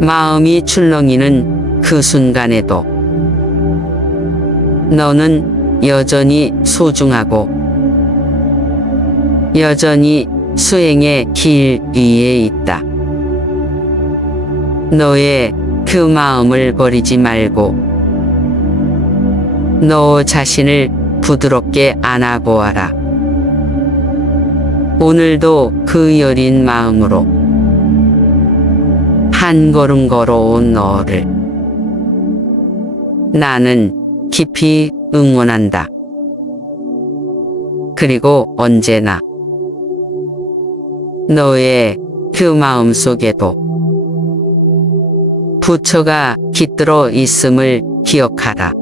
마음이 출렁이는 그 순간에도 너는 여전히 소중하고 여전히 수행의 길 위에 있다. 너의 그 마음을 버리지 말고 너 자신을 부드럽게 안아보아라. 오늘도 그 여린 마음으로 한 걸음 걸어온 너를 나는 깊이 응원한다. 그리고 언제나 너의 그 마음 속에도 부처가 깃들어 있음을 기억하라.